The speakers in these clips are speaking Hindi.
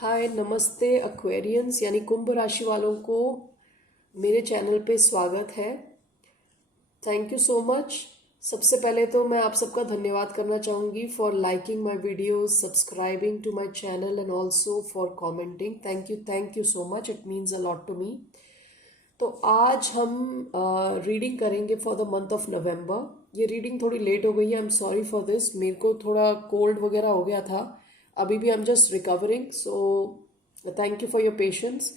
हाय नमस्ते एक्वेरियंस यानी कुंभ राशि वालों को मेरे चैनल पे स्वागत है। Thank you so much. सबसे पहले तो मैं आप सबका धन्यवाद करना चाहूँगी for liking my videos, subscribing to my channel and also for commenting. Thank you so much, it means a lot to me. तो आज हम रीडिंग करेंगे for the month of November. ये रीडिंग थोड़ी लेट हो गई है, I am sorry for this. मेरे को थोड़ा कोल्ड वगैरह हो गया था, अभी भी I am just recovering, so thank you for your patience.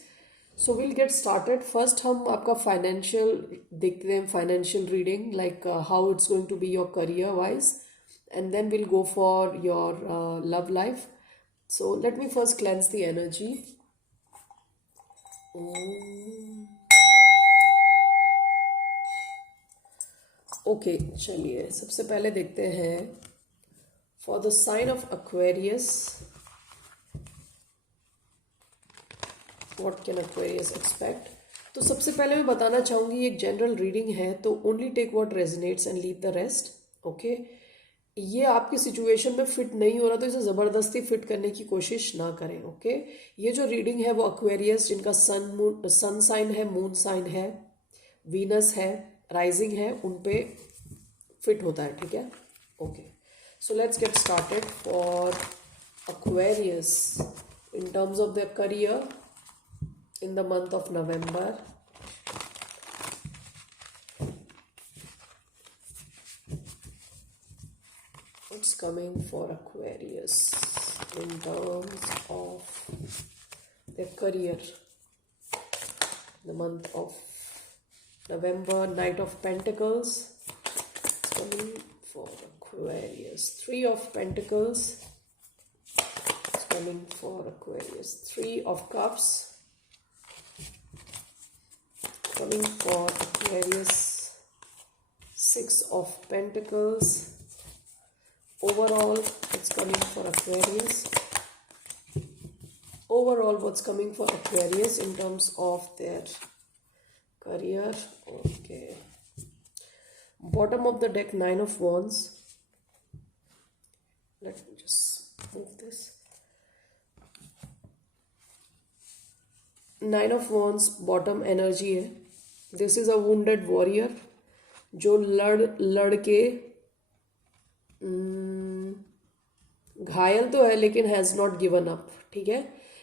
So will get started. First हम आपका फाइनेंशियल देखते हैं, financial reading like how it's going to be your career wise, and then will go for your love life. So let me first cleanse the energy. Okay, चलिए सबसे पहले देखते हैं for the sign of Aquarius, what can Aquarius expect. तो सबसे पहले मैं बताना चाहूँगी एक जनरल रीडिंग है, तो only take what resonates and leave the rest. Okay, ये आपकी सिचुएशन में फिट नहीं हो रहा तो इसे ज़बरदस्ती फिट करने की कोशिश ना करें। ओके, ये जो रीडिंग है वो एक्वेरियस जिनका सन साइन है, मून साइन है, वीनस है, राइजिंग है, उन पे फिट होता है। ठीक है, okay. So let's get started for Aquarius in terms of their career in the month of November. What's coming for Aquarius in terms of their career? The month of November, Knight of Pentacles. It's coming for Aquarius. Three of Pentacles. It's coming for Aquarius. Three of Cups. Coming for Aquarius, Six of Pentacles. Overall, it's coming for Aquarius. Overall, what's coming for Aquarius in terms of their career? Okay. Bottom of the deck, Nine of Wands. Let me just move this. Nine of Wands bottom energy है. This is a wounded warrior जो लड़ के घायल तो है लेकिन हैज़ नॉट गिवन अप। ठीक है,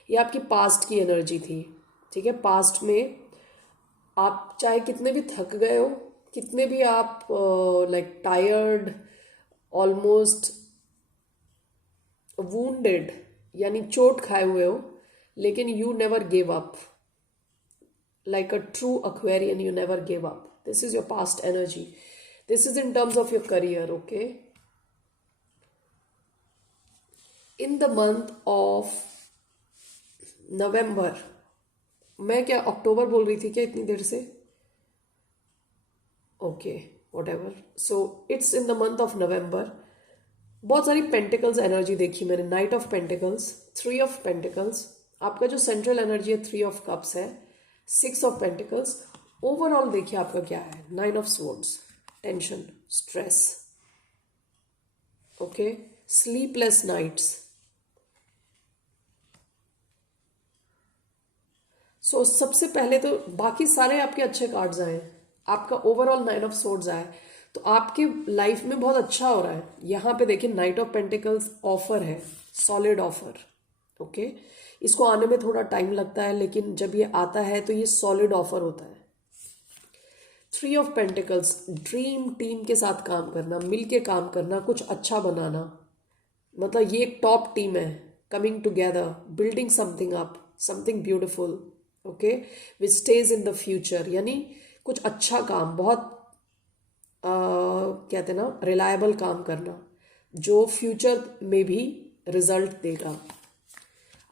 ये आपकी पास्ट की एनर्जी थी। ठीक है, पास्ट में आप चाहे कितने भी थक गए हो, कितने भी आप लाइक टायर्ड, ऑलमोस्ट वुंडेड यानी चोट खाए हुए हो, लेकिन you never give up. Like a true Aquarian, you never give up. This is your past energy. This is in terms of your career, okay? In the month of November, मैं क्या अक्टूबर बोल रही थी क्या इतनी देर से? Okay, whatever. So it's in the month of November. बहुत सारी पेंटिकल्स एनर्जी देखी मैंने। Knight of pentacles, three of pentacles, आपका जो सेंट्रल एनर्जी है थ्री ऑफ कप्स है, सिक्स ऑफ पेंटिकल्स। ओवरऑल देखिए आपका क्या है, nine of swords, tension, stress, okay, sleepless nights. So सबसे पहले तो बाकी सारे आपके अच्छे कार्ड्स आए, आपका ओवरऑल नाइन ऑफ स्वॉर्ड्स आए, तो आपके लाइफ में बहुत अच्छा हो रहा है। यहाँ पे देखिए नाइट ऑफ पेंटिकल्स ऑफर है, सॉलिड ऑफर। ओके, इसको आने में थोड़ा टाइम लगता है, लेकिन जब ये आता है तो ये सॉलिड ऑफर होता है। Three of pentacles, dream team के साथ काम करना, मिल के काम करना, कुछ अच्छा बनाना, मतलब ये एक टॉप टीम है, coming together, building something up, something beautiful, okay, which stage in the future, यानी कुछ अच्छा काम, बहुत कहते हैं ना रिलायबल काम करना, जो फ्यूचर में भी रिजल्ट देगा।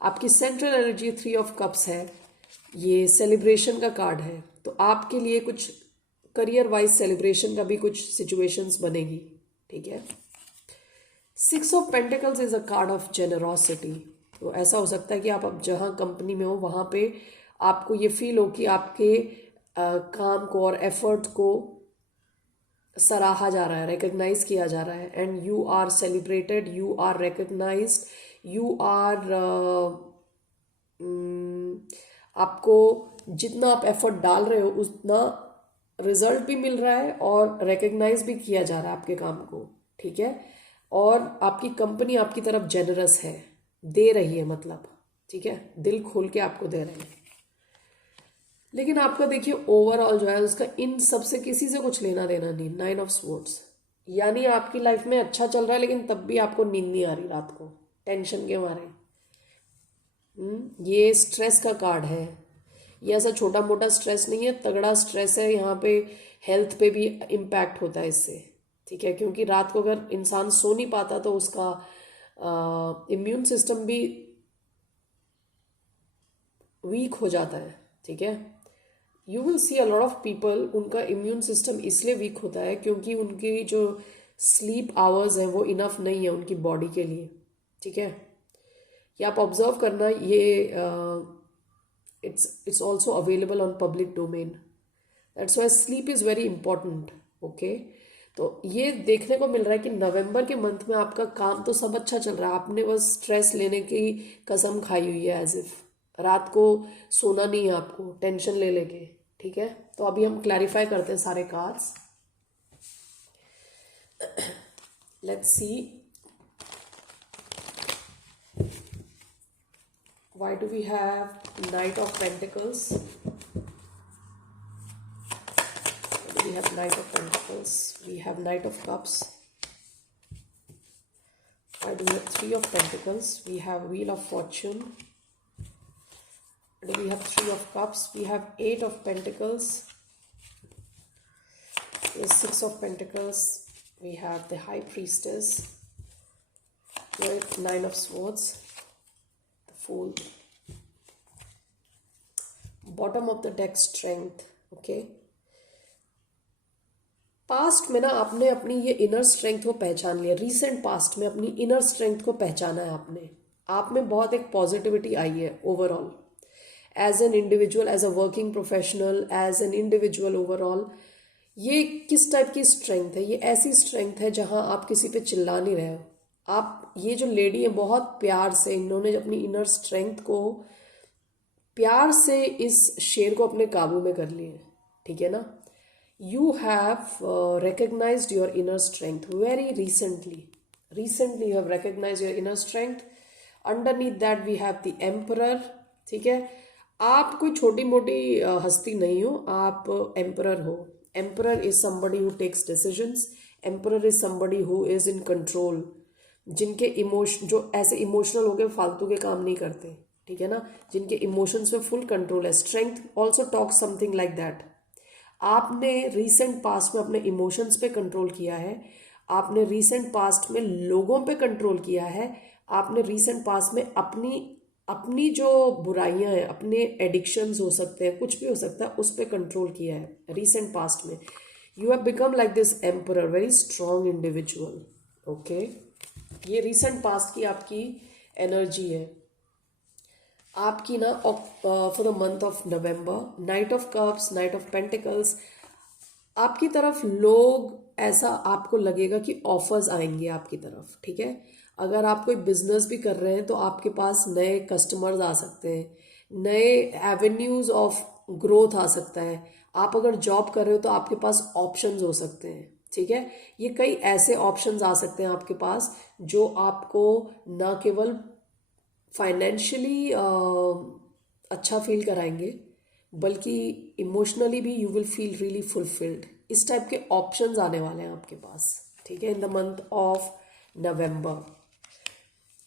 आपकी central energy three of cups है, ये सेलिब्रेशन का कार्ड है, तो आपके लिए कुछ करियर वाइज सेलिब्रेशन का भी कुछ सिचुएशंस बनेगी। ठीक है, six of pentacles is a card of generosity. तो ऐसा हो सकता है कि आप अब जहाँ कंपनी में हो वहाँ पे आपको ये फील हो कि आपके काम को और एफर्ट को सराहा जा रहा है, रिकग्नाइज किया जा रहा है, and you are celebrated, you are recognised, you are आपको जितना आप एफर्ट डाल रहे हो उतना रिजल्ट भी मिल रहा है और रिकग्नाइज भी किया जा रहा है आपके काम को, ठीक है। और आपकी कंपनी आपकी तरफ जेनरस है, दे रही है मतलब, ठीक है, दिल खोल के आपको दे रहे हैं। लेकिन आपका देखिए ओवरऑल जो है उसका इन सब से किसी से कुछ लेना देना नहीं। 9 ऑफ स्वॉर्ड्स यानी आपकी लाइफ में अच्छा चल रहा है लेकिन तब भी आपको नींद नहीं आ रही रात को, टेंशन के मारे। ये स्ट्रेस का कार्ड है। ये ऐसा छोटा मोटा स्ट्रेस नहीं है, तगड़ा स्ट्रेस है। यहाँ पे हेल्थ पे भी इम्पैक्ट होता है इससे, ठीक है, क्योंकि रात को अगर इंसान सो नहीं पाता तो उसका इम्यून सिस्टम भी वीक हो जाता है, ठीक है। You will see a lot of people, उनका इम्यून सिस्टम इसलिए वीक होता है क्योंकि उनकी जो स्लीप आवर्स हैं वो इनफ नहीं है उनकी बॉडी के लिए, ठीक है। ये आप ऑब्जर्व करना, ये it's also available on public domain. That's why sleep is very important. Okay, तो ये देखने को मिल रहा है कि नवंबर के मंथ में आपका काम तो सब अच्छा चल रहा है, आपने बस स्ट्रेस लेने की कसम खाई हुई है, एज इफ रात को सोना नहीं है आपको, टेंशन ले लेके, ठीक है। तो अभी हम क्लैरिफाई करते हैं सारे cards. Let's see why do we have Knight of Pentacles? We have Knight of Pentacles, we have Knight of Cups. Why do we have Three of Pentacles? We have Wheel of Fortune. Do we have Three of Cups? We have Eight of Pentacles. The Six of Pentacles. We have the High Priestess. With Nine of Swords. Fool. Bottom of the deck, Strength. Okay. Past में ना आपने अपनी ये इनर स्ट्रेंथ को पहचान लिया, रिसेंट पास्ट में अपनी इनर स्ट्रेंथ को पहचाना है आपने। आप में बहुत एक पॉजिटिविटी आई है overall, as an individual, as a working professional, as an individual overall. ये किस टाइप की स्ट्रेंथ है? ये ऐसी स्ट्रेंथ है जहां आप किसी पे चिल्ला नहीं रहे हो। आप, ये जो लेडी है बहुत प्यार से, इन्होंने अपनी इनर स्ट्रेंथ को प्यार से इस शेर को अपने काबू में कर लिया, ठीक है ना। You have recognised your inner strength very recently you have recognise your inner strength. Underneath that we have the emperor, ठीक है। आप कोई छोटी मोटी हस्ती नहीं हो, आप एम्परर हो। Emperor is somebody who takes decisions, emperor is somebody who is in control, जिनके इमोशन, जो ऐसे इमोशनल होकर फालतू के काम नहीं करते, ठीक है ना, जिनके इमोशंस में फुल कंट्रोल है। Strength also talk something like that. आपने रिसेंट पास्ट में अपने इमोशंस पे कंट्रोल किया है, आपने रिसेंट पास्ट में लोगों पे कंट्रोल किया है, आपने रिसेंट पास्ट में अपनी जो बुराइयां हैं, अपने एडिक्शंस हो सकते हैं, कुछ भी हो सकता है, उस पर कंट्रोल किया है रिसेंट पास्ट में। You have become like this emperor, very strong individual. Okay, ये रिसेंट पास्ट की आपकी एनर्जी है आपकी ना, for the month of November. Night of cups, night of pentacles, आपकी तरफ लोग, ऐसा आपको लगेगा कि ऑफर्स आएंगे आपकी तरफ, ठीक है। अगर आप कोई बिजनेस भी कर रहे हैं तो आपके पास नए कस्टमर्स आ सकते हैं, नए एवेन्यूज ऑफ ग्रोथ आ सकता है। आप अगर जॉब कर रहे हो तो आपके पास ऑप्शंस हो सकते हैं, ठीक है। ये कई ऐसे ऑप्शंस आ सकते हैं आपके पास जो आपको ना केवल फाइनेंशियली अच्छा फील कराएंगे बल्कि इमोशनली भी you will feel really fulfilled. इस टाइप के ऑप्शंस आने वाले हैं आपके पास, ठीक है, in the month of November.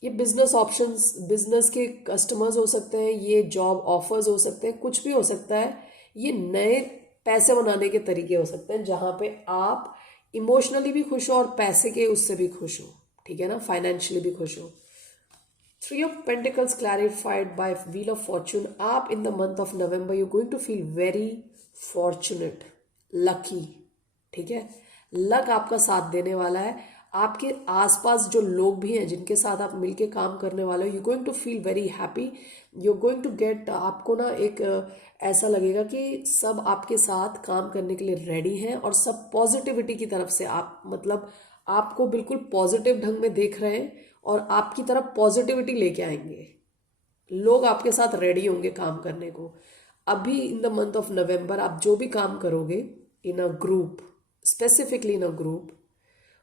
ये बिजनेस ऑप्शंस, बिजनेस के कस्टमर्स हो सकते हैं, ये जॉब ऑफर्स हो सकते हैं, कुछ भी हो सकता है। ये नए पैसे बनाने के तरीके हो सकते हैं जहां पे आप इमोशनली भी खुश हो और पैसे के उससे भी खुश हो, ठीक है ना, फाइनेंशियली भी खुश हो। Three of Pentacles clarified by Wheel of Fortune. आप in the month of November you're going to feel very fortunate, lucky, ठीक है। लक आपका साथ देने वाला है। आपके आसपास जो लोग भी हैं जिनके साथ आप मिलके काम करने वाले हो, you going to feel very happy, you going to get, आपको ना एक ऐसा लगेगा कि सब आपके साथ काम करने के लिए रेडी हैं और सब पॉजिटिविटी की तरफ से, आप मतलब आपको बिल्कुल पॉजिटिव ढंग में देख रहे हैं और आपकी तरफ पॉजिटिविटी लेके आएंगे। लोग आपके साथ रेडी होंगे काम करने को। अभी in the month of November आप जो भी काम करोगे in a group, specifically in a group,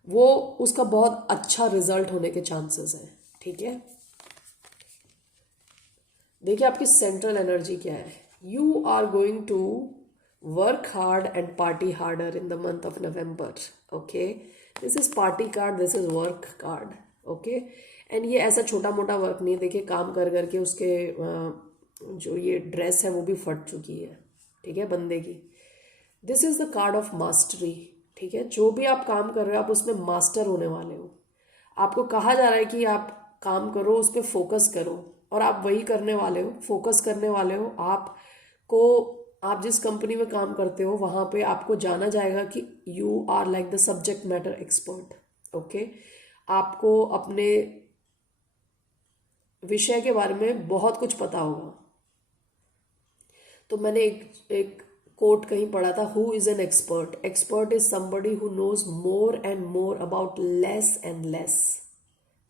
वो उसका बहुत अच्छा रिजल्ट होने के चांसेस हैं। ठीक है, देखिए आपकी सेंट्रल एनर्जी क्या है। You are going to work hard and party harder in the month of November. Okay, this is party card, this is work card. Okay, and ये ऐसा छोटा मोटा वर्क नहीं है। देखिए काम कर करके उसके जो ये ड्रेस है वो भी फट चुकी है। ठीक है, बंदे की। This is the card of mastery. ठीक है, जो भी आप काम कर रहे हो आप उसमें मास्टर होने वाले हो। आपको कहा जा रहा है कि आप काम करो, उस पर फोकस करो, और आप वही करने वाले हो, फोकस करने वाले हो। आपको, आप जिस कंपनी में काम करते हो वहाँ पे आपको जाना जाएगा कि you are like the subject matter expert. Okay, आपको अपने विषय के बारे में बहुत कुछ पता होगा। तो मैंने एक कोट कहीं पढ़ा था, who is an expert? Expert is somebody who knows more and more about less and less.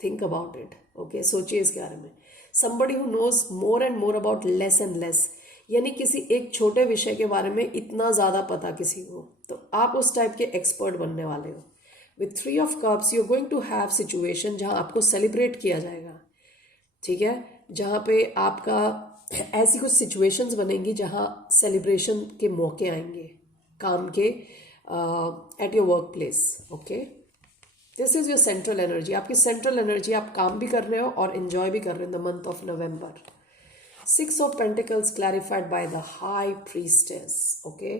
Think about it. Okay, सोचिए इसके बारे में। Somebody who knows more and more about less and less, यानी किसी एक छोटे विषय के बारे में इतना ज़्यादा पता किसी को, तो आप उस टाइप के एक्सपर्ट बनने वाले हो। With 3 of cups you are going to have situation जहाँ आपको सेलिब्रेट किया जाएगा। ठीक है, जहाँ पे आपका ऐसी कुछ सिचुएशंस बनेंगी जहाँ सेलिब्रेशन के मौके आएंगे काम के, at your work place. Okay, this is your central energy. आपकी सेंट्रल एनर्जी, आप काम भी कर रहे हो और एंजॉय भी कर रहे हो इन the month of November. 6 of Pentacles clarified by the High Priestess. Okay,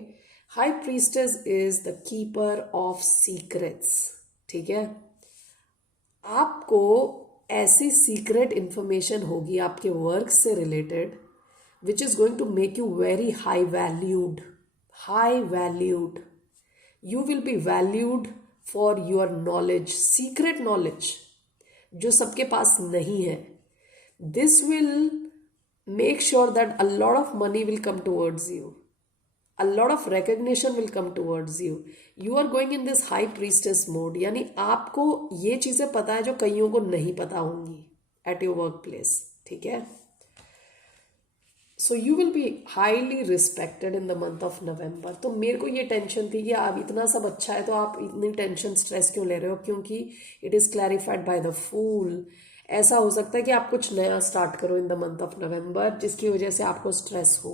High Priestess is the keeper of secrets. ठीक है, आपको ऐसी सीक्रेट इंफॉर्मेशन होगी आपके वर्क से related which is going to make you very high valued. High valued, you will be valued for your knowledge, secret knowledge जो सबके पास नहीं है। This will make sure that a lot of money will come towards you, a lot of recognition will come towards you. You are going in this high priestess mode, यानी आपको ये चीज़ें पता है जो कईयों को नहीं पता होंगी at your workplace। ठीक है, so you will be highly respected in the month of November। तो मेरे को ये टेंशन थी कि आप इतना सब अच्छा है तो आप इतनी टेंशन स्ट्रेस क्यों ले रहे हो, क्योंकि it is clarified by the fool. ऐसा हो सकता है कि आप कुछ नया स्टार्ट करो इन द मंथ ऑफ नवंबर जिसकी वजह से आपको स्ट्रेस हो,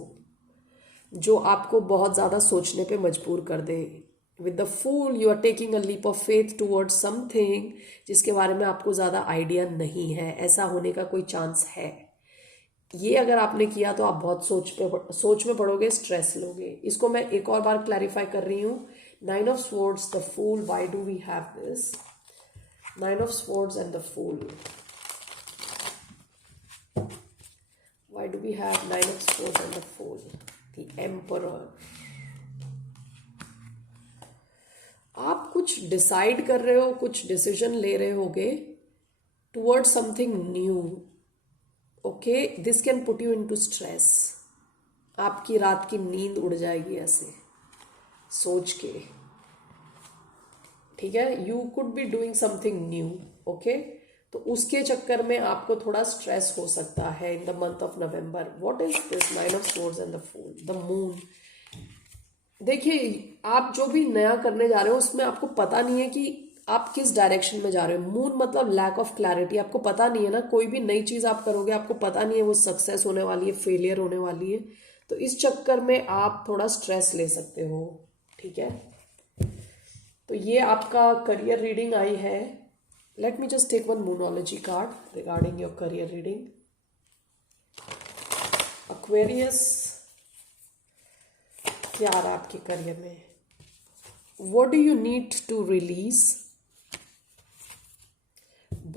जो आपको बहुत ज़्यादा सोचने पे मजबूर कर दे। With the fool you are taking a leap of faith towards something जिसके बारे में आपको ज़्यादा आइडिया नहीं है। ऐसा होने का कोई चांस है। ये अगर आपने किया तो आप बहुत सोच में पड़ोगे, स्ट्रेस लोगे। इसको मैं एक और बार क्लैरिफाई कर रही हूँ। 9 of Swords, the fool, why do we have this? 9 of Swords and the fool. Why do we have 9 of Swords and the Fool? The Emperor. आप कुछ डिसाइड कर रहे हो, कुछ डिसीजन ले रहे होगे toward something new. Okay, this can put you into stress. आपकी रात की नींद उड़ जाएगी ऐसे सोच के। ठीक है, you could be doing something new. Okay, तो उसके चक्कर में आपको थोड़ा स्ट्रेस हो सकता है in the month of November. What is this 9 of Swords and the fool? The moon. देखिए, आप जो भी नया करने जा रहे हो उसमें आपको पता नहीं है कि आप किस डायरेक्शन में जा रहे हो। मून मतलब लैक ऑफ क्लैरिटी। आपको पता नहीं है ना, कोई भी नई चीज़ आप करोगे आपको पता नहीं है वो सक्सेस होने वाली है, फेलियर होने वाली है। तो इस चक्कर में आप थोड़ा स्ट्रेस ले सकते हो। ठीक है, तो ये आपका करियर रीडिंग आई है। Let me just take one Moonology card regarding your career reading. Aquarius, क्या आ रहा है आपके करियर में? What do you need to release?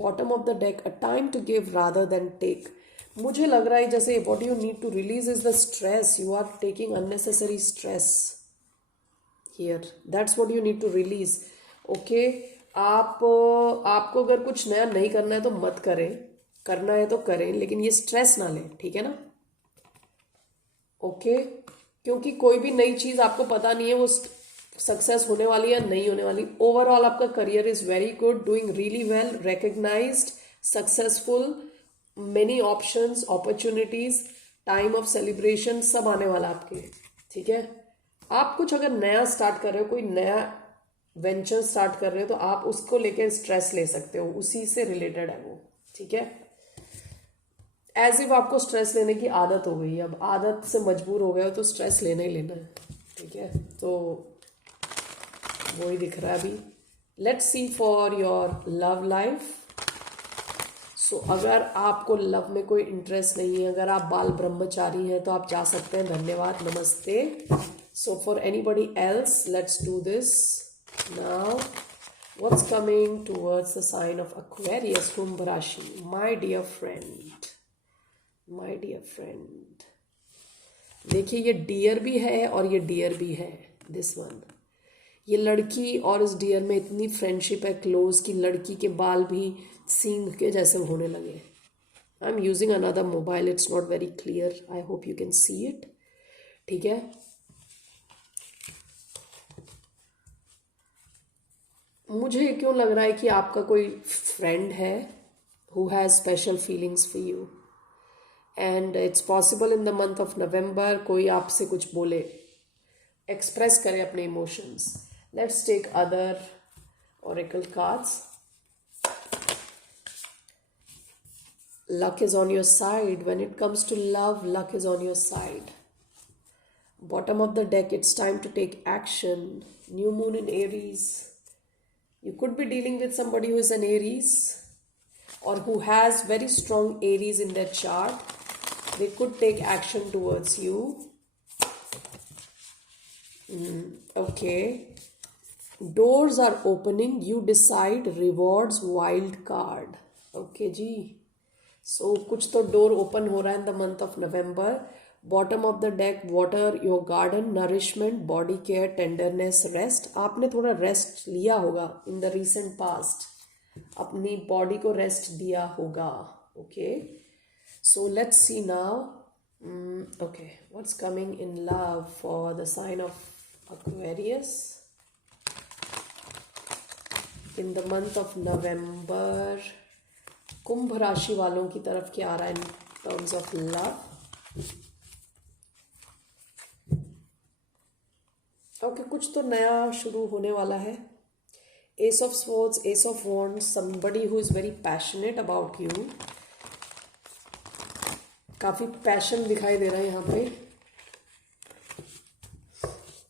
Bottom of the deck, a time to give rather than take. मुझे लग रहा है जैसे what you need to release is the stress. You are taking unnecessary stress here. That's what you need to release. Okay. आपको अगर कुछ नया नहीं करना है तो मत करें, करना है तो करें, लेकिन ये स्ट्रेस ना लें। ठीक है ना? ओके, क्योंकि कोई भी नई चीज़ आपको पता नहीं है वो सक्सेस होने वाली या नहीं होने वाली। ओवरऑल आपका career is very good, doing really well, recognised, successful, many options, opportunities, time of celebration सब आने वाला आपके, ठीक है। आप कुछ अगर नया स्टार्ट कर रहे हो, कोई नया वेंचर स्टार्ट कर रहे हो, तो आप उसको लेके स्ट्रेस ले सकते हो, उसी से रिलेटेड है वो, ठीक है। एज इफ आपको स्ट्रेस लेने की आदत हो गई, अब आदत से मजबूर हो गए हो तो स्ट्रेस लेना ही लेना है, ठीक है। तो वही दिख रहा है अभी। Let's see for your love life. So अगर आपको लव में कोई इंटरेस्ट नहीं है, अगर आप बाल ब्रह्मचारी हैं, तो आप जा सकते हैं। धन्यवाद, नमस्ते। So for anybody else, let's do this now. What's coming towards the sign of Aquarius, Kumbh Rashi? My dear friend, my dear friend. देखिए, ये डियर भी है और ये डियर भी है, दिस वन। ये लड़की और इस डियर में इतनी फ्रेंडशिप है, क्लोज, की लड़की के बाल भी सींग के जैसे होने लगे। I am using another mobile, it's not very clear, I hope you can see it, ठीक है। मुझे क्यों लग रहा है कि आपका कोई फ्रेंड है who has special feelings for you, and it's possible in the month of November कोई आपसे कुछ बोले, एक्सप्रेस करे अपने emotions. Let's take other oracle cards. Luck is on your side. When it comes to love, luck is on your side. Bottom of the deck, it's time to take action. New moon in Aries. You could be dealing with somebody who is an Aries or who has very strong Aries in their chart. They could take action towards you. Okay. Doors are opening. You decide. Rewards, wild card. Okay जी। सो कुछ तो डोर ओपन हो रहा है in the month of November. Bottom of the deck, water, your garden, nourishment, body care, tenderness, rest. आपने थोड़ा रेस्ट लिया होगा इन द रीसेंट पास्ट, अपनी बॉडी को रेस्ट दिया होगा, okay. So let's see now, okay, what's coming in love for the sign of Aquarius in the month of November. कुंभ राशि वालों की तरफ क्या आ रहा है इन टर्म्स ऑफ लव? ओके, कुछ तो नया शुरू होने वाला है। S of swords, S of wands, somebody who is very passionate about you. काफी पैशन दिखाई दे रहा है यहाँ पे।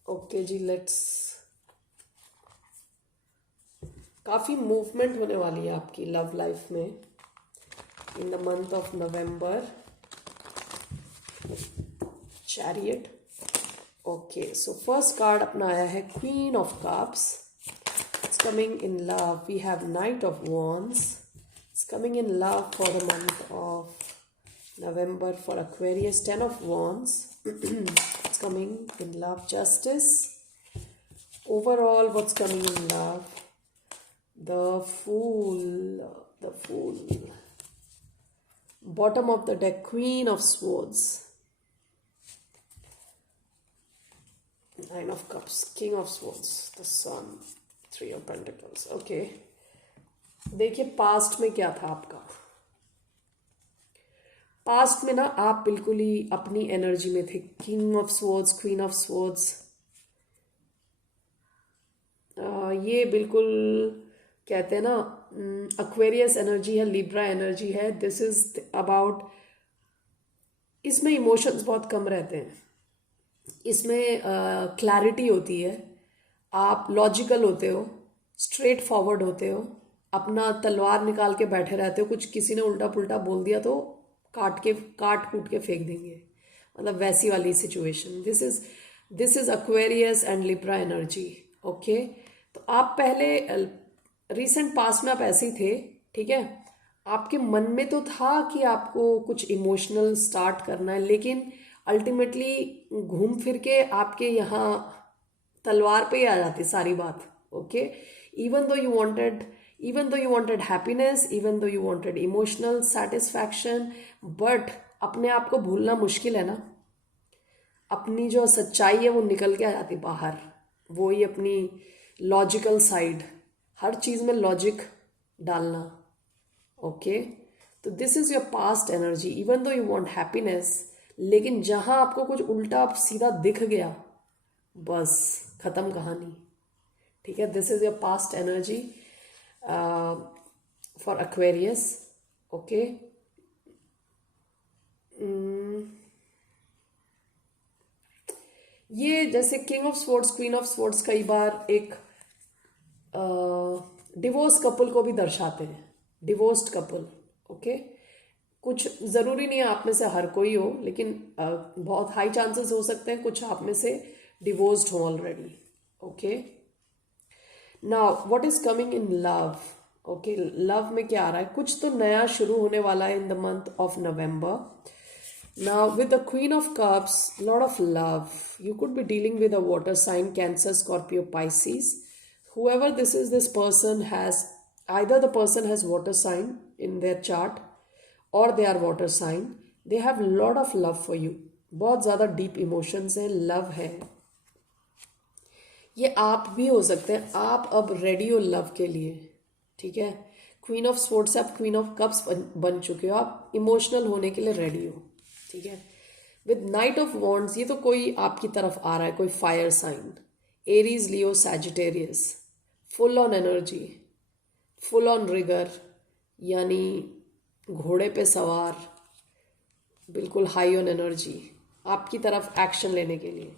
ओके जी, लेट्स, काफी मूवमेंट होने वाली है आपकी लव लाइफ में in the month of November. Chariot. Okay, so first card अपना आया है Queen of Cups. It's coming in love. We have Knight of Wands. It's coming in love for the month of November for Aquarius. Ten of Wands. It's coming in love. Justice. Overall, what's coming in love? The Fool. The Fool. Bottom of the deck, Queen of Swords, Nine of Cups, King of Swords, the Sun, Three of Pentacles. Okay, देखिए पास्ट में क्या था आपका। पास्ट में ना आप बिल्कुल ही अपनी एनर्जी में थे। King of swords, queen of swords, ये बिल्कुल कहते हैं ना, एक्वेरियस एनर्जी है, लिब्रा एनर्जी है। दिस इज अबाउट, इसमें इमोशंस बहुत कम रहते हैं, इसमें क्लैरिटी होती है, आप लॉजिकल होते हो, स्ट्रेट फॉरवर्ड होते हो, अपना तलवार निकाल के बैठे रहते हो। कुछ किसी ने उल्टा पुल्टा बोल दिया तो काट कूट के फेंक देंगे, मतलब वैसी वाली situation. This is Aquarius and Libra energy, okay. तो आप पहले रिसेंट पास्ट में आप ऐसे ही थे, ठीक है। आपके मन में तो था कि आपको कुछ इमोशनल स्टार्ट करना है, लेकिन अल्टीमेटली घूम फिर के आपके यहाँ तलवार पे ही आ जाती सारी बात, okay. Even though you wanted happiness, even though you wanted emotional satisfaction, but अपने आप को भूलना मुश्किल है ना। अपनी जो सच्चाई है वो निकल के आ जाती बाहर, वो ही अपनी लॉजिकल साइड, हर चीज़ में लॉजिक डालना, ओके। तो तो this is your past energy, even though you want happiness, लेकिन जहां आपको कुछ उल्टा सीधा दिख गया, बस खत्म कहानी। ठीक है, this is your past energy for Aquarius. Okay, ये जैसे king of swords, queen of swords कई बार एक डिवोर्स कपल को भी दर्शाते हैं, डिवोर्स्ड कपल। ओके, कुछ ज़रूरी नहीं है आप में से हर कोई हो, लेकिन बहुत हाई चांसेस हो सकते हैं कुछ आप में से डिवोर्स्ड हो already. Okay, now what is coming in love. Okay, love में क्या आ रहा है, कुछ तो नया शुरू होने वाला है in the month of November. Now, with the Queen of Cups, lot of love. You could be dealing with a water sign, Cancer, Scorpio, Pisces. Whoever this person has, either the person has water sign in their chart or they are water sign. They have lot of love for you. बहुत ज़्यादा deep emotions है, love है। ये आप भी हो सकते हैं, आप अब रेडी हो लव के लिए। ठीक है, क्वीन ऑफ स्वॉर्ड्स से आप क्वीन ऑफ कप्स बन चुके हो, आप इमोशनल होने के लिए रेडी हो। ठीक है, विद नाइट ऑफ वॉन्ड्स, ये तो कोई आपकी तरफ आ रहा है, कोई fire sign, Aries, Leo, Sagittarius, full on energy, full on rigour, यानी घोड़े पे सवार, बिल्कुल हाई ऑन एनर्जी, आपकी तरफ एक्शन लेने के लिए।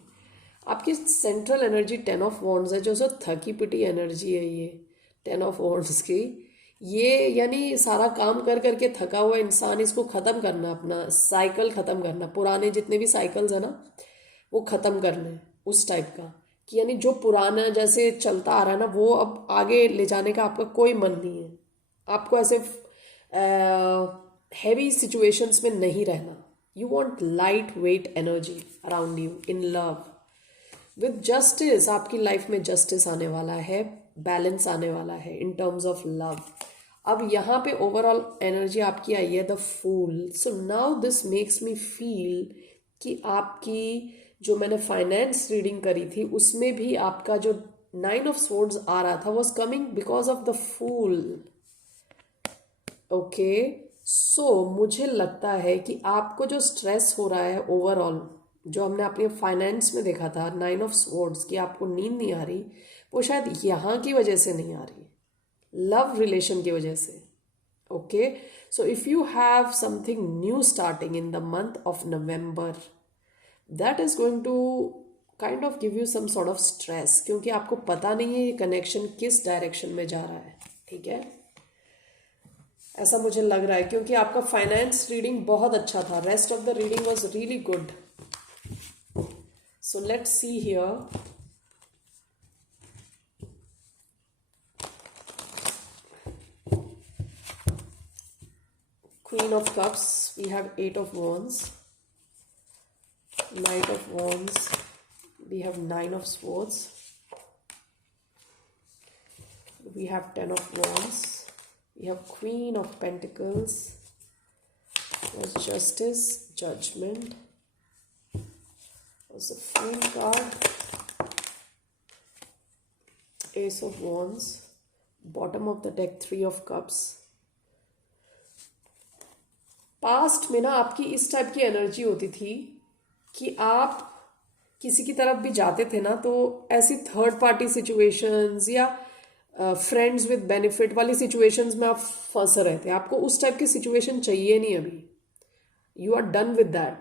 आपकी सेंट्रल एनर्जी 10 ऑफ वॉन्ड्स है, जो सो थकी पिटी एनर्जी है ये 10 ऑफ वॉन्ड्स की। ये यानी सारा काम कर करके थका हुआ इंसान, इसको ख़त्म करना, अपना साइकिल ख़त्म करना, पुराने जितने भी साइकिल्स है ना वो ख़त्म करने, उस टाइप का कि यानी जो पुराना जैसे चलता आ रहा है ना, वो अब आगे ले जाने का आपका कोई मन नहीं है। आपको ऐसे हैवी सिचुएशंस में नहीं रहना। You want light weight energy around you in love. With justice, आपकी लाइफ में जस्टिस आने वाला है, बैलेंस आने वाला है इन टर्म्स ऑफ लव। अब यहाँ पे ओवरऑल एनर्जी आपकी आई है the fool. So now this makes me feel कि आपकी जो मैंने फाइनेंस रीडिंग करी थी उसमें भी आपका जो 9 ऑफ स्वॉर्ड्स आ रहा था was coming because of the fool. Okay, so मुझे लगता है कि आपको जो स्ट्रेस हो रहा है ओवरऑल, जो हमने अपने फाइनेंस में देखा था 9 ऑफ स्वॉर्ड्स की, आपको नींद नहीं आ रही, वो शायद यहाँ की वजह से नहीं आ रही, लव रिलेशन की वजह से। Okay, so if you have something new starting in the month of November, that is going to kind of give you some sort of stress, क्योंकि आपको पता नहीं है ये कनेक्शन किस डायरेक्शन में जा रहा है। ठीक है, ऐसा मुझे लग रहा है, क्योंकि आपका फाइनेंस रीडिंग बहुत अच्छा था, rest of the reading was really good. So let's see here. Queen of Cups, we have 8 of Wands, Knight of Wands, we have 9 of Swords, we have 10 of Wands, we have Queen of Pentacles, there's Justice, Judgment, there's a Fool card, Ace of Wands, bottom of the deck 3 of Cups। Past में ना आपकी इस टाइप की एनर्जी होती थी कि आप किसी की तरफ भी जाते थे ना, तो ऐसी थर्ड पार्टी सिचुएशंस या फ्रेंड्स विद बेनिफिट वाली सिचुएशंस में आप फंस रहे थे। आपको उस टाइप की सिचुएशन चाहिए नहीं अभी, you are done with that.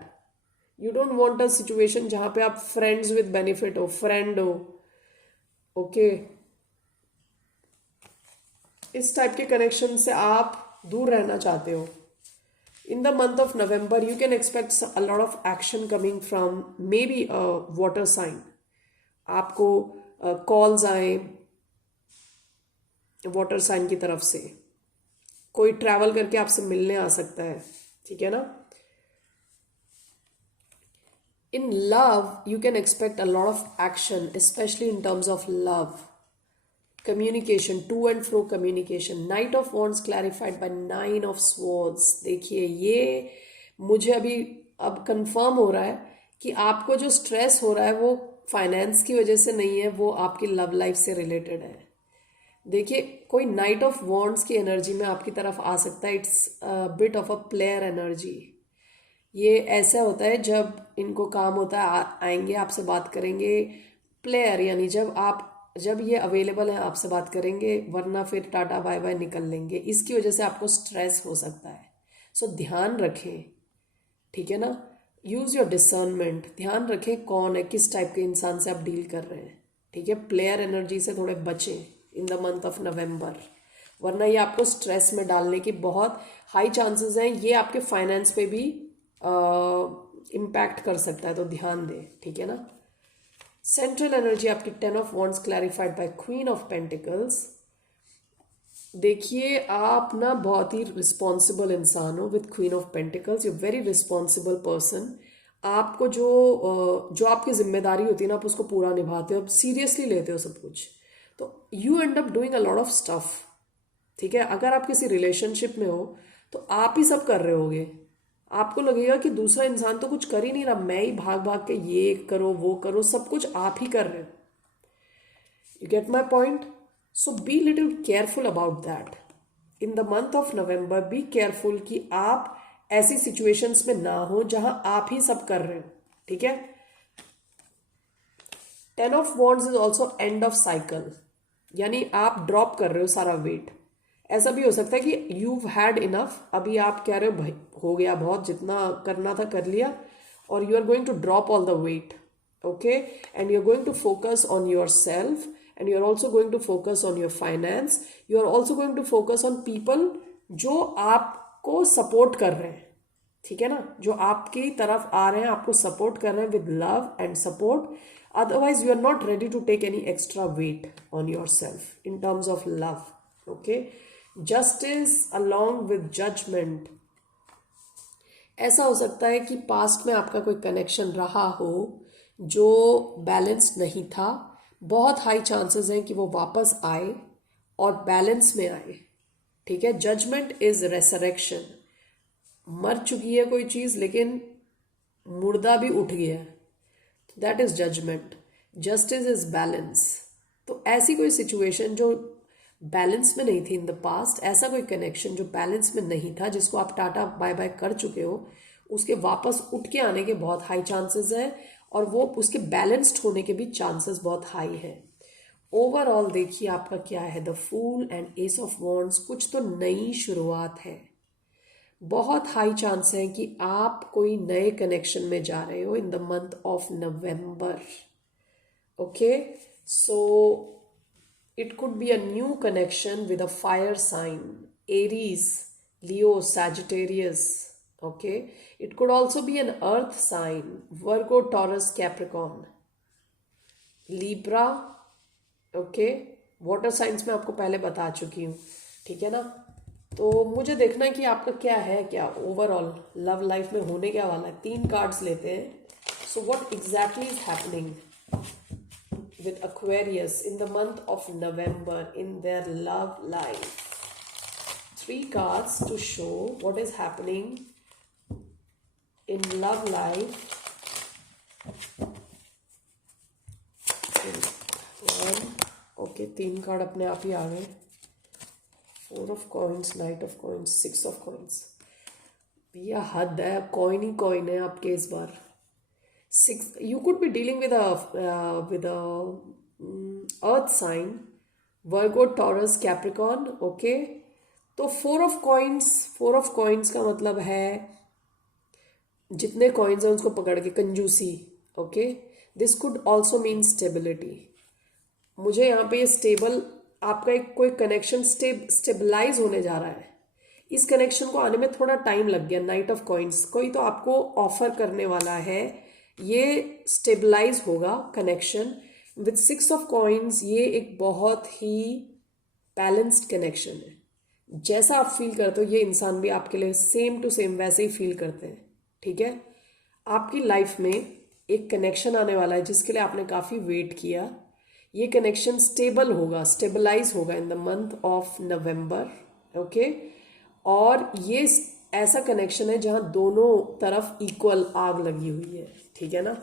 You don't want a situation जहां पे आप फ्रेंड्स विद बेनिफिट हो, फ्रेंड हो। ओके, इस टाइप के कनेक्शन से आप दूर रहना चाहते हो। In the month of November, you can expect a lot of action coming from maybe a water sign. आपको कॉल्स आए वाटर साइन की तरफ से, कोई ट्रैवल करके आपसे मिलने आ सकता है। ठीक है ना। In love, you can expect a lot of action, especially in terms of love. Communication, to and fro communication. Knight of Wands clarified by 9 of Swords. देखिए, ये मुझे अभी अब कंफर्म हो रहा है कि आपको जो स्ट्रेस हो रहा है वो फाइनेंस की वजह से नहीं है, वो आपकी लव लाइफ से रिलेटेड है। देखिए, कोई नाइट ऑफ वॉन्ड्स की एनर्जी में आपकी तरफ आ सकता है। It's bit of a player energy. ये ऐसा होता है जब इनको काम होता है आएंगे आपसे बात करेंगे। प्लेयर यानी जब ये अवेलेबल हैं आपसे बात करेंगे, वरना फिर टाटा बाय बाय निकल लेंगे। इसकी वजह से आपको स्ट्रेस हो सकता है। सो ध्यान रखें, ठीक है ना। यूज़ योर डिसर्नमेंट, ध्यान रखें कौन है, किस टाइप के इंसान से आप डील कर रहे हैं, ठीक है। प्लेयर एनर्जी से थोड़े बचें इन द मंथ ऑफ नवंबर, वरना ये आपको स्ट्रेस में डालने की बहुत हाई चांसेस हैं। ये आपके फाइनेंस पे भी इम्पैक्ट कर सकता है, तो ध्यान दें, ठीक है ना। सेंट्रल एनर्जी आपकी 10 of wands clarified by queen of pentacles. देखिए, आप ना बहुत ही रिस्पॉन्सिबल इंसान हो with queen of pentacles. You very responsible person. आपको जो आपकी जिम्मेदारी होती है ना, आप उसको पूरा निभाते हो, आप सीरियसली लेते हो सब कुछ। तो you and up doing a lot of stuff, ठीक है। अगर आप किसी रिलेशनशिप में हो तो आप ही सब कर रहे होगे। आपको लगेगा कि दूसरा इंसान तो कुछ कर ही नहीं रहा, मैं ही भाग भाग के ये करो वो करो, सब कुछ आप ही कर रहे हो। You get my point. So be little careful about that in the month of November. Be careful कि आप ऐसी सिचुएशंस में ना हो जहां आप ही सब कर रहे हो, ठीक है। 10 of wands is also end of cycle, यानी आप ड्रॉप कर रहे हो सारा वेट। ऐसा भी हो सकता है कि यू हैड इनफ, अभी आप कह रहे हो भाई हो गया बहुत, जितना करना था कर लिया, और you are going to drop all the weight, okay. And you are going to focus on your self, and you are also going to focus on your finance. You are also going to focus on people जो आपको सपोर्ट कर रहे हैं, ठीक है ना, जो आपकी तरफ आ रहे हैं, आपको सपोर्ट कर रहे हैं with love and support. Otherwise you are not ready to take any extra weight on your self in terms of love, okay. Justice along with judgement. ऐसा हो सकता है कि पास्ट में आपका कोई कनेक्शन रहा हो जो बैलेंस नहीं था। बहुत हाई चांसेस हैं कि वो वापस आए और बैलेंस में आए, ठीक है। Judgement is resurrection. मर चुकी है कोई चीज लेकिन मुर्दा भी उठ गया, that is judgement. Justice is balance. तो ऐसी कोई सिचुएशन जो बैलेंस में नहीं थी इन द पास्ट, ऐसा कोई कनेक्शन जो बैलेंस में नहीं था, जिसको आप टाटा बाय बाय कर चुके हो, उसके वापस उठ के आने के बहुत हाई चांसेस हैं, और वो उसके बैलेंस्ड होने के भी चांसेस बहुत हाई हैं। ओवरऑल देखिए आपका क्या है, the fool and ace of wands. कुछ तो नई शुरुआत है। बहुत हाई चांस है कि आप कोई नए कनेक्शन में जा रहे हो इन the month of November, okay. So it could be a new connection with a fire sign, Aries, Leo, Sagittarius, okay. It could also be an earth sign, Virgo, Taurus, Capricorn, Libra, okay. Water science में आपको पहले बता चुकी हूँ, ठीक है ना। तो मुझे देखना है कि आपका क्या है, क्या ओवरऑल लव लाइफ में होने क्या वाला है। 3 कार्ड्स लेते हैं। So what exactly is happening with Aquarius in the month of November in their love life. 3 cards to show what is happening in love life. 1, okay, 3 card अपने आप ही आ गए। 4 of coins, Knight of coins, 6 of coins। भैया हद है, कॉइन ही कॉइन है आपके इस बार। 6, you could be dealing with a earth sign, Virgo, Taurus, Capricorn, okay. तो 4 of coins का मतलब है जितने कॉइन्स हैं उसको पकड़ के कंजूसी, okay. This could also mean stability. मुझे यहाँ पे ये स्टेबल, आपका एक कोई कनेक्शन स्टेबलाइज होने जा रहा है। इस कनेक्शन को आने में थोड़ा टाइम लग गया। नाइट ऑफ कॉइन्स, कोई तो आपको ऑफर करने वाला है, ये स्टेबलाइज होगा कनेक्शन विद 6 ऑफ कॉइन्स। ये एक बहुत ही बैलेंस्ड कनेक्शन है। जैसा आप फील करते हो ये इंसान भी आपके लिए सेम टू सेम वैसे ही फील करते हैं, ठीक है। आपकी लाइफ में एक कनेक्शन आने वाला है जिसके लिए आपने काफ़ी वेट किया। ये कनेक्शन स्टेबल होगा, स्टेबलाइज होगा in the month of November, okay. और ये ऐसा कनेक्शन है जहां दोनों तरफ इक्वल आग लगी हुई है, ठीक है ना।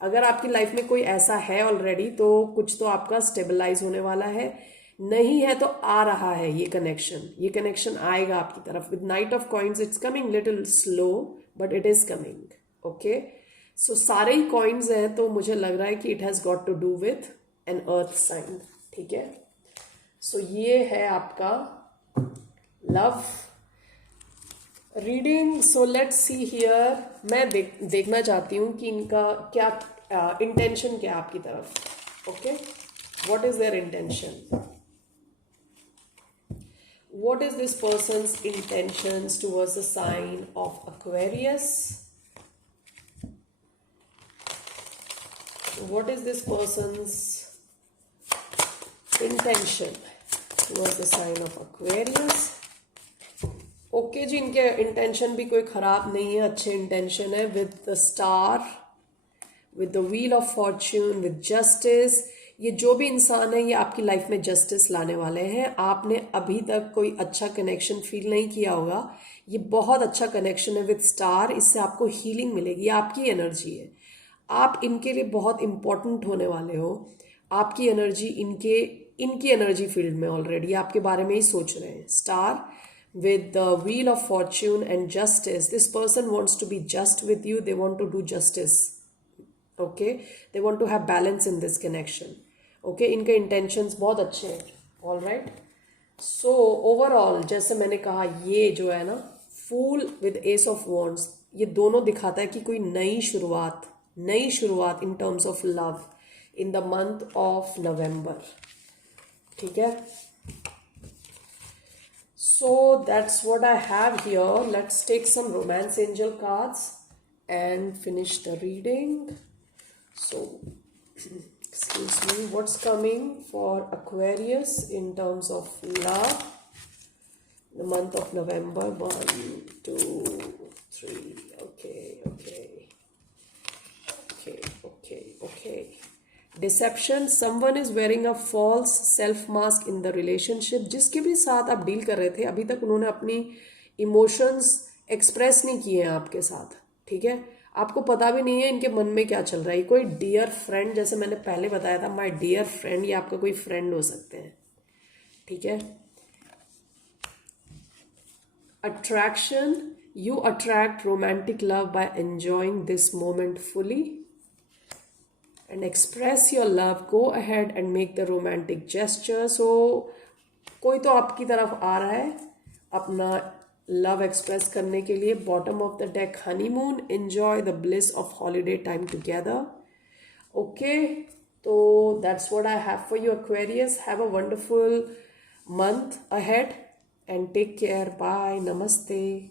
अगर आपकी लाइफ में कोई ऐसा है ऑलरेडी तो कुछ तो आपका स्टेबलाइज होने वाला है। नहीं है तो आ रहा है ये कनेक्शन आएगा आपकी तरफ. With knight of coins it's coming little slow but it is coming. Okay, so सारे ही कॉइन्स हैं तो मुझे लग रहा है कि it has got to do with an earth sign. ठीक है, सो ये है आपका love reading. So let's see here. मैं देखना चाहती हूँ कि इनका क्या इंटेंशन क्या है आपकी तरफ. Okay, what is there intention? What is this person's intentions towards the sign of Aquarius? What is this person's intention towards the sign of Aquarius? Okay जी, इनके इंटेंशन भी कोई खराब नहीं है, अच्छे इंटेंशन है. With the star, with the wheel of Fortune, with justice. ये जो भी इंसान है ये आपकी लाइफ में जस्टिस लाने वाले हैं. आपने अभी तक कोई अच्छा कनेक्शन फील नहीं किया होगा, ये बहुत अच्छा कनेक्शन है विद स्टार. इससे आपको हीलिंग मिलेगी, आपकी एनर्जी है, आप इनके लिए बहुत इंपॉर्टेंट होने वाले हो. आपकी एनर्जी इनकी एनर्जी फील्ड में ऑलरेडी आपके बारे में ही सोच रहे हैं. Star with the wheel of fortune and justice. This person wants to be just with you. They want to do justice. Okay, they want to have balance in this connection. Okay, इनके intentions बहुत अच्छे हैं. All right. So overall जैसे मैंने कहा, ये जो है ना Fool with Ace of Wands, ये दोनों दिखाता है कि कोई नई शुरुआत in terms of love in the month of November. ठीक है. So that's what I have here. Let's take some romance angel cards and finish the reading. So, excuse me, what's coming for Aquarius in terms of love? The month of November. 1, 2, 3. Okay. Deception. Someone is wearing a false self mask in the relationship. जिसके भी साथ आप डील कर रहे थे अभी तक उन्होंने अपनी इमोशंस एक्सप्रेस नहीं किए हैं आपके साथ. ठीक है, आपको पता भी नहीं है इनके मन में क्या चल रहा है. कोई डियर फ्रेंड, जैसे मैंने पहले बताया था, माय डियर फ्रेंड, ये आपका कोई फ्रेंड हो सकते हैं. ठीक है. Attraction. You attract romantic love by enjoying this moment fully and express your love. Go ahead and make the romantic gesture. So कोई तो आपकी तरफ आ रहा है अपना लव एक्सप्रेस करने के लिए. Bottom of the deck honeymoon. Enjoy the bliss of holiday time together. Okay, तो that's what I have for you Aquarius. Have a wonderful month ahead and take care. Bye. Namaste.